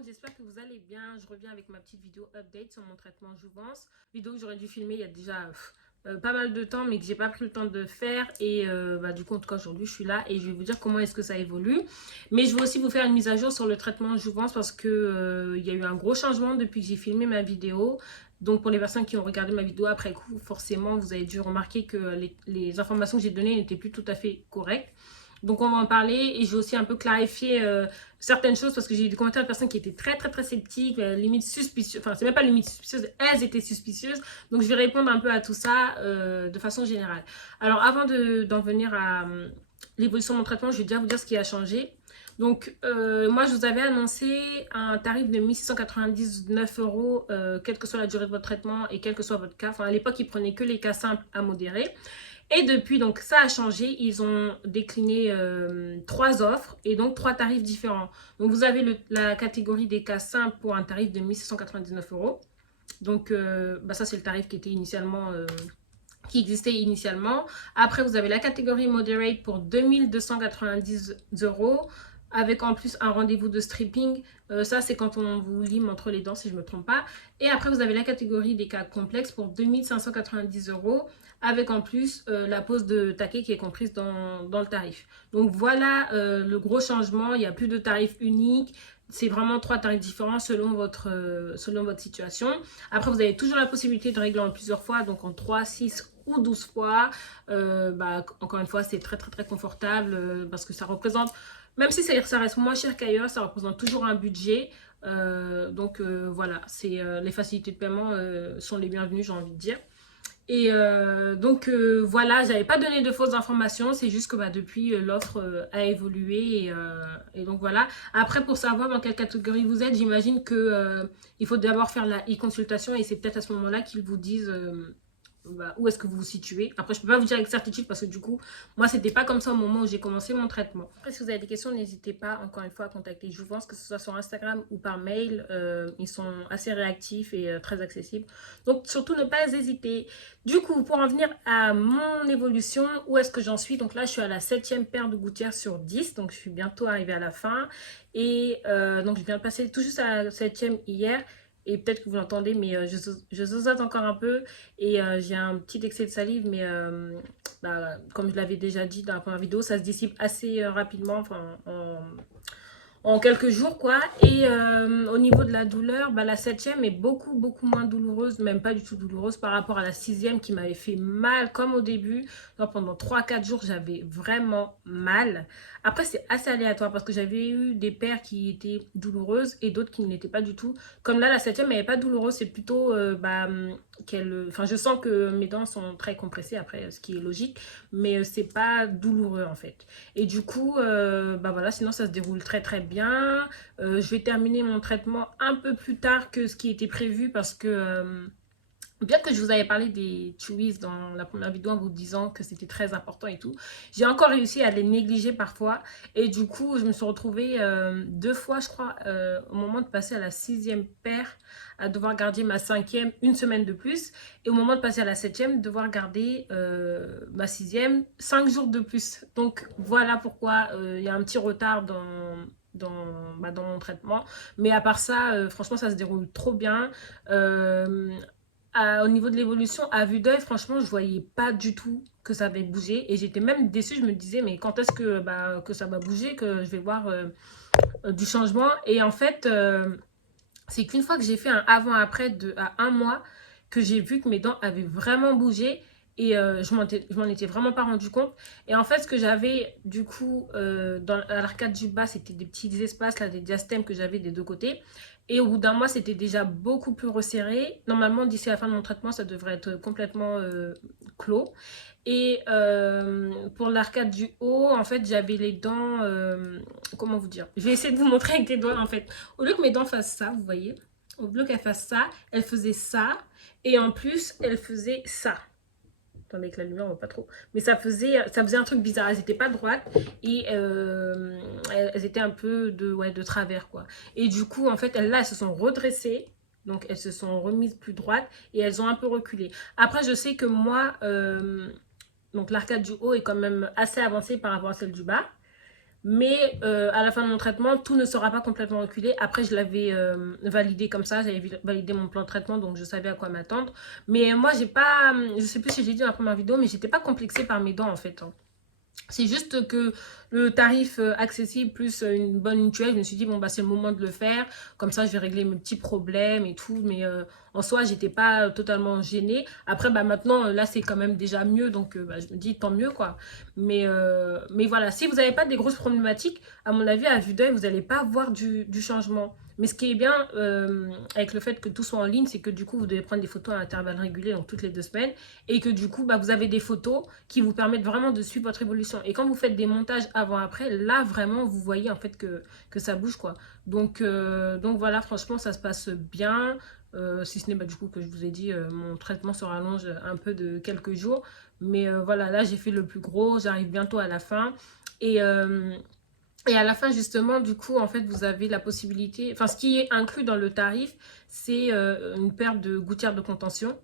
monde, j'espère que vous allez bien. Je reviens avec ma petite vidéo update sur mon traitement jouvence. Vidéo que j'aurais dû filmer il y a déjà pas mal de temps mais que j'ai pas pris le temps de faire. Et du coup en tout cas aujourd'hui je suis là et je vais vous dire comment est-ce que ça évolue. Mais je vais aussi vous faire une mise à jour sur le traitement jouvence parce que il y a eu un gros changement depuis que j'ai filmé ma vidéo. Donc pour les personnes qui ont regardé ma vidéo après coup, forcément vous avez dû remarquer que les informations que j'ai données n'étaient plus tout à fait correctes. Donc on va en parler et je vais aussi un peu clarifier certaines choses parce que j'ai eu des commentaires de personnes qui étaient très sceptiques, limite suspicieuses, enfin c'est même pas limite suspicieuses, elles étaient suspicieuses. Donc je vais répondre un peu à tout ça de façon générale. Alors avant d'en venir à l'évolution de mon traitement, je vais déjà vous dire ce qui a changé. Donc moi je vous avais annoncé un tarif de 1699 €, quelle que soit la durée de votre traitement et quel que soit votre cas. Enfin à l'époque ils prenaient que les cas simples à modérés. Et depuis, donc ça a changé, ils ont décliné 3 offres et donc 3 tarifs différents. Donc vous avez la catégorie des cas simples pour un tarif de 1799 €. Donc ça c'est le tarif qui était initialement, qui existait initialement. Après vous avez la catégorie moderate pour 2290 € avec en plus un rendez-vous de stripping. Ça c'est quand on vous lime entre les dents si je ne me trompe pas. Et après vous avez la catégorie des cas complexes pour 2590 € avec en plus la pose de taquet qui est comprise dans le tarif. Donc voilà le gros changement, il n'y a plus de tarif unique. C'est vraiment 3 tarifs différents selon votre situation. Après, vous avez toujours la possibilité de régler en plusieurs fois, donc en 3, 6 ou 12 fois. Encore une fois, c'est très confortable parce que ça représente, même si ça reste moins cher qu'ailleurs, ça représente toujours un budget. Voilà, les facilités de paiement sont les bienvenues, j'ai envie de dire. Et voilà, j'avais pas donné de fausses informations, c'est juste que depuis l'offre a évolué et donc voilà. Après pour savoir dans quelle catégorie vous êtes, j'imagine que il faut d'abord faire la e-consultation et c'est peut-être à ce moment-là qu'ils vous disent où est-ce que vous vous situez. Après je peux pas vous dire avec certitude parce que du coup moi c'était pas comme ça au moment où j'ai commencé mon traitement. Après si vous avez des questions n'hésitez pas encore une fois à contacter Jouvence, que ce soit sur Instagram ou par mail, ils sont assez réactifs et très accessibles, donc surtout ne pas hésiter. Du coup pour en venir à mon évolution, où est-ce que j'en suis? Donc là je suis à la 7e paire de gouttières sur 10, donc je suis bientôt arrivée à la fin et donc je viens de passer tout juste à la 7e hier. Et peut-être que vous l'entendez, mais je zozote encore un peu. Et j'ai un petit excès de salive, mais comme je l'avais déjà dit dans la première vidéo, ça se dissipe assez rapidement, enfin, en quelques jours quoi. Et au niveau de la douleur, la 7e est beaucoup moins douloureuse, même pas du tout douloureuse par rapport à la 6e qui m'avait fait mal comme au début. Donc, pendant 3-4 jours j'avais vraiment mal. Après c'est assez aléatoire parce que j'avais eu des paires qui étaient douloureuses et d'autres qui ne l'étaient pas du tout. Comme là la 7e elle n'est pas douloureuse, c'est plutôt je sens que mes dents sont très compressées après, ce qui est logique, mais c'est pas douloureux en fait. Et du coup voilà, sinon ça se déroule très bien. Je vais terminer mon traitement un peu plus tard que ce qui était prévu parce que bien que je vous avais parlé des chewies dans la première vidéo en vous disant que c'était très important et tout, j'ai encore réussi à les négliger parfois. Et du coup, je me suis retrouvée 2 fois, je crois, au moment de passer à la 6e paire, à devoir garder ma 5e une semaine de plus. Et au moment de passer à la 7e, devoir garder ma 6e 5 jours de plus. Donc voilà pourquoi il y a un petit retard dans mon traitement. Mais à part ça, franchement, ça se déroule trop bien. Au niveau de l'évolution, à vue d'œil, franchement, je voyais pas du tout que ça avait bougé. Et j'étais même déçue. Je me disais, mais quand est-ce que ça va bouger, que je vais voir du changement? Et en fait, c'est qu'une fois que j'ai fait un avant-après à 1 mois, que j'ai vu que mes dents avaient vraiment bougé. Et je m'en étais vraiment pas rendu compte. Et en fait, ce que j'avais du coup à l'arcade du bas, c'était des petits espaces, là, des diastèmes que j'avais des deux côtés. Et au bout d'un mois, c'était déjà beaucoup plus resserré. Normalement, d'ici la fin de mon traitement, ça devrait être complètement clos. Et pour l'arcade du haut, en fait, j'avais les dents... comment vous dire? Je vais essayer de vous montrer avec des doigts, en fait. Au lieu que mes dents fassent ça, vous voyez? Au lieu qu'elles fassent ça, elles faisaient ça. Et en plus, elles faisaient ça. Attendez, avec la lumière, on voit pas trop. Mais ça faisait un truc bizarre. Elles n'étaient pas droites et elles étaient un peu de travers, quoi. Et du coup, en fait, elles se sont redressées. Donc, elles se sont remises plus droites et elles ont un peu reculé. Après, je sais que moi, donc l'arcade du haut est quand même assez avancée par rapport à celle du bas. Mais à la fin de mon traitement, tout ne sera pas complètement reculé. Après, je l'avais validé comme ça, j'avais validé mon plan de traitement, donc je savais à quoi m'attendre. Mais moi, j'ai pas, je sais plus si j'ai dit dans la première vidéo, mais j'étais pas complexée par mes dents en fait, hein. C'est juste que le tarif accessible plus une bonne mutuelle, je me suis dit, bon, bah, c'est le moment de le faire. Comme ça, je vais régler mes petits problèmes et tout. Mais en soi, j'étais pas totalement gênée. Après, bah, maintenant, là, c'est quand même déjà mieux. Donc, bah, je me dis, tant mieux, quoi. Mais voilà, si vous n'avez pas des grosses problématiques, à mon avis, à vue d'œil, vous n'allez pas voir du changement. Mais ce qui est bien avec le fait que tout soit en ligne, c'est que du coup, vous devez prendre des photos à intervalles réguliers, donc toutes les 2 semaines. Et que du coup, bah, vous avez des photos qui vous permettent vraiment de suivre votre évolution. Et quand vous faites des montages avant-après, là, vraiment, vous voyez en fait que ça bouge, quoi. Donc voilà, franchement, ça se passe bien. Si ce n'est du coup que je vous ai dit, mon traitement se rallonge un peu de quelques jours. Mais voilà, là, j'ai fait le plus gros. J'arrive bientôt à la fin. Et... et à la fin, justement, du coup, en fait, vous avez la possibilité... Enfin, ce qui est inclus dans le tarif, c'est une paire de gouttières de contention.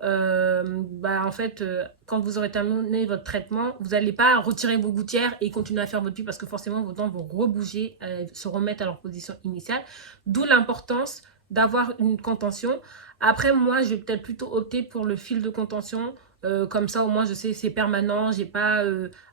Bah, en fait, quand vous aurez terminé votre traitement, vous n'allez pas retirer vos gouttières et continuer à faire votre vie parce que forcément, vos dents vont rebouger, se remettre à leur position initiale. D'où l'importance d'avoir une contention. Après, moi, je vais peut-être plutôt opter pour le fil de contention. Comme ça, au moins, je sais c'est permanent. J'ai pas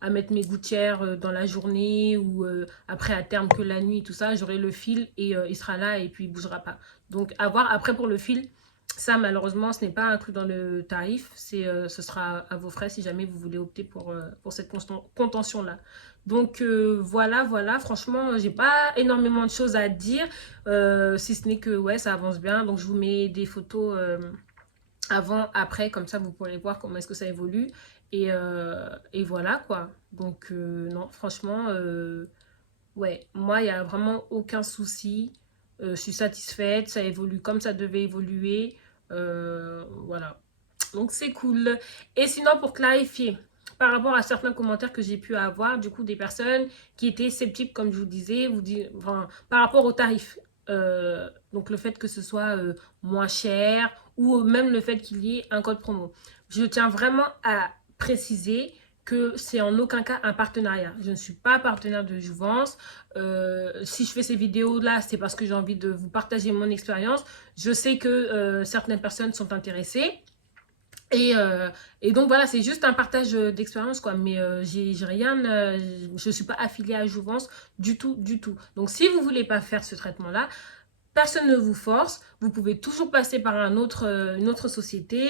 à mettre mes gouttières dans la journée ou après à terme que la nuit, tout ça. J'aurai le fil et il sera là et puis il bougera pas. Donc, à voir. Après, pour le fil, ça, malheureusement, ce n'est pas inclus dans le tarif. Ce sera à vos frais si jamais vous voulez opter pour cette contention-là. Donc, voilà. Franchement, j'ai pas énormément de choses à dire. Si ce n'est que, ouais, ça avance bien. Donc, je vous mets des photos avant, après. Comme ça, vous pourrez voir comment est-ce que ça évolue. Et voilà, quoi. Donc, non, franchement, ouais, moi, il n'y a vraiment aucun souci. Je suis satisfaite. Ça évolue comme ça devait évoluer. Voilà. Donc, c'est cool. Et sinon, pour clarifier, par rapport à certains commentaires que j'ai pu avoir, du coup, des personnes qui étaient sceptiques, comme je vous disais, enfin, par rapport au tarif. Donc, le fait que ce soit moins cher ou même le fait qu'il y ait un code promo. Je tiens vraiment à préciser que c'est en aucun cas un partenariat. Je ne suis pas partenaire de Jouvence. Si je fais ces vidéos-là, c'est parce que j'ai envie de vous partager mon expérience. Je sais que certaines personnes sont intéressées. Et donc voilà, c'est juste un partage d'expérience, quoi. Mais j'ai rien, je ne suis pas affiliée à Jouvence du tout, du tout. Donc si vous ne voulez pas faire ce traitement-là, personne ne vous force. Vous pouvez toujours passer par une autre société.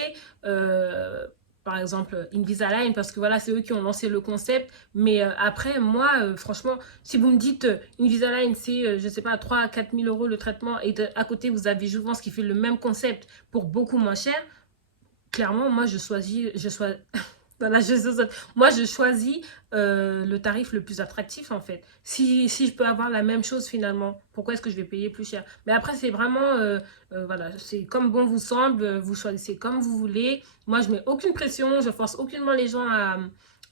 Par exemple Invisalign, parce que voilà, c'est eux qui ont lancé le concept. Mais après, moi, franchement, si vous me dites Invisalign, c'est, je sais pas, 3 à 4 000 euros le traitement, et à côté, vous avez Jouvence qui fait le même concept pour beaucoup moins cher, clairement, moi, voilà, moi, je choisis le tarif le plus attractif, en fait. Si je peux avoir la même chose, finalement, pourquoi est-ce que je vais payer plus cher? Mais après, c'est vraiment, voilà, c'est comme bon vous semble, vous choisissez comme vous voulez. Moi, je mets aucune pression, je force aucunement les gens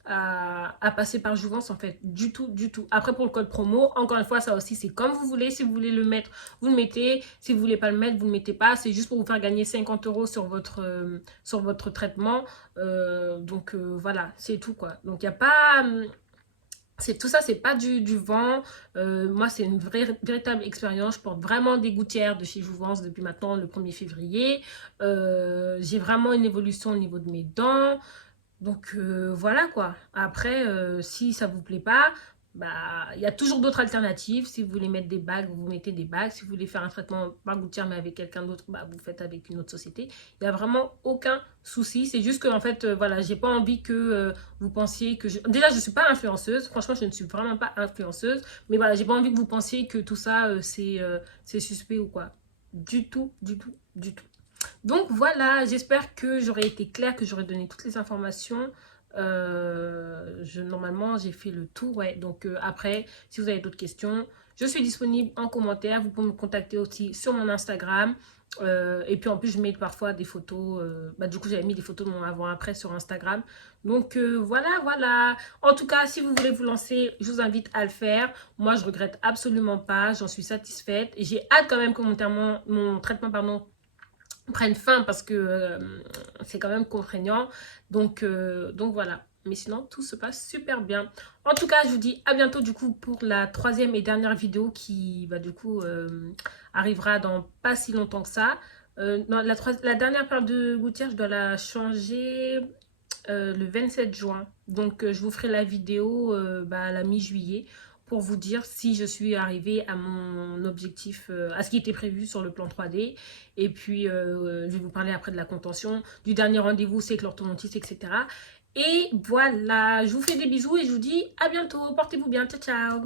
à passer par Jouvence, en fait, du tout, du tout. Après, pour le code promo, encore une fois, ça aussi, c'est comme vous voulez. Si vous voulez le mettre, vous le mettez. Si vous voulez pas le mettre, vous le mettez pas. C'est juste pour vous faire gagner 50 euros sur votre traitement. Voilà, c'est tout, quoi. Donc, il n'y a pas... tout ça, c'est pas du vent. Moi, c'est une véritable expérience. Je porte vraiment des gouttières de chez Jouvence depuis maintenant le 1er février. J'ai vraiment une évolution au niveau de mes dents. Donc voilà, quoi. Après, si ça vous plaît pas, bah il y a toujours d'autres alternatives. Si vous voulez mettre des bagues, vous mettez des bagues. Si vous voulez faire un traitement par gouttière mais avec quelqu'un d'autre, bah vous faites avec une autre société. Il n'y a vraiment aucun souci. C'est juste que en fait, voilà, j'ai pas envie que vous pensiez que déjà je suis pas influenceuse. Franchement, je ne suis vraiment pas influenceuse. Mais voilà, j'ai pas envie que vous pensiez que tout ça c'est suspect ou quoi. Du tout, du tout, du tout. Donc voilà, j'espère que j'aurai été claire, que j'aurai donné toutes les informations. Normalement, j'ai fait le tour. Ouais. Donc après, si vous avez d'autres questions, je suis disponible en commentaire. Vous pouvez me contacter aussi sur mon Instagram. Et puis en plus, je mets parfois des photos. Du coup, j'avais mis des photos de mon avant-après sur Instagram. Donc voilà. En tout cas, si vous voulez vous lancer, je vous invite à le faire. Moi, je regrette absolument pas. J'en suis satisfaite. Et j'ai hâte quand même que mon traitement, pardon, prennent fin parce que c'est quand même contraignant. Donc voilà. Mais sinon, tout se passe super bien. En tout cas, je vous dis à bientôt du coup pour la troisième et dernière vidéo qui du coup arrivera dans pas si longtemps que ça. Non, la dernière paire de gouttières, je dois la changer le 27 juin. Donc, je vous ferai la vidéo à la mi-juillet pour vous dire si je suis arrivée à mon objectif, à ce qui était prévu sur le plan 3D. Et puis, je vais vous parler après de la contention, du dernier rendez-vous, c'est avec l'orthodontiste, etc. Et voilà, je vous fais des bisous et je vous dis à bientôt. Portez-vous bien, ciao, ciao.